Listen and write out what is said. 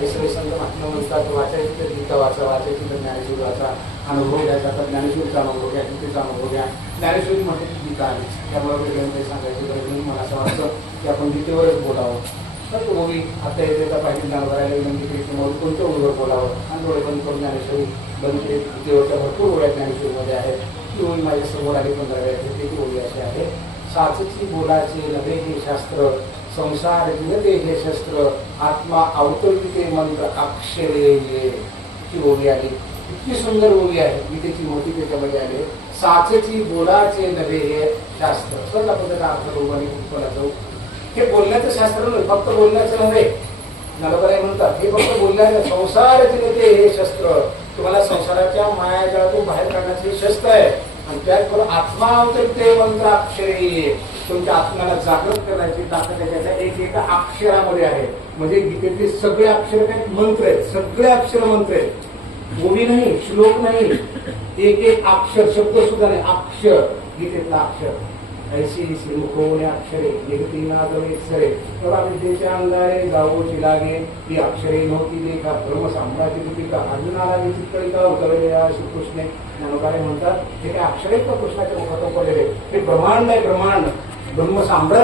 आणि सगळे संत महात्मा म्हणतात वाचायची तर गीता वाचा, वाचायची तर ज्ञानेश्वरी वाचा, अनुभव घ्यायचा तर ज्ञानेश्वरीचा अनुभव घ्या, गीतेचा अनुभव घ्या. ज्ञानेश्वरी म्हणजे गीता आलीच, त्यामुळे ग्रंथ सांगायची गरज नाही. मला असं वाटतं की आपण गीतेवरच बोलावं. तर ओवी आता येते तर पाहिजे जाणवायला विनंती केली की मग कोणत्या ओळीवर बोलावं. आणि डोळे बंद करून ज्ञानेश्वरी बनते. गीतेवरच्या भरपूर ओळ्या ज्ञानेश्वरीमध्ये आहेत. ती ओळी माझ्यासमोर आली 15 ते ती ओळी अशी आहे. साचची बोलाचे नभे हे शास्त्र, संसार विनते हे शस्त्र, आत्मा अवतरते मंत्र अक्षरे. ती ओवी आली. इतकी सुंदर ओवी आहे. गीतेची मोठी त्याच्यामध्ये आली. साचची बोलाचे नभे हे शास्त्र. स्वतः पद्धतीचा अर्थ लोकांनी उत्पन्न जाऊ. हे बोलण्याचं शास्त्र नाही, फक्त बोलण्याचं नव्हे. नलबराई म्हणतात हे फक्त बोलण्याचं. संसार विनते हे शस्त्र. तुम्हाला संसाराच्या मायाजाळातून बाहेर काढण्याचं हे शस्त्र आहे. आणि त्याचबरोबर आत्मा अवतरते मंत्र अक्षरे. तुमच्या आत्म्याला जागृत करण्याची ताकद त्याच्या एक एका अक्षरामध्ये आहे. म्हणजे गीतेतले सगळे अक्षर काय मंत्र आहेत. सगळे अक्षर मंत्र आहेत. ओवी नाही, श्लोक नाही, एक एक अक्षर, शब्द सुद्धा नाही, अक्षर. गीतेतला अक्षर ऐशी मुखोने अक्षरे निघती नादव एक सरे, तेव्हा विद्येच्या अंगारे जाऊची लागे, ती अक्षरे नव्हती लेखा ब्रह्म साम्राज्य पिका अर्जुनाला विचित्रिका उतरलेल्या श्रीकृष्णे. ज्ञानोबाने म्हणतात हे काय अक्षरे का कृष्णाच्या मुखातून पडलेले, हे ब्रह्मांड आहे. ब्रह्मांड ब्रह्म साम्राज्य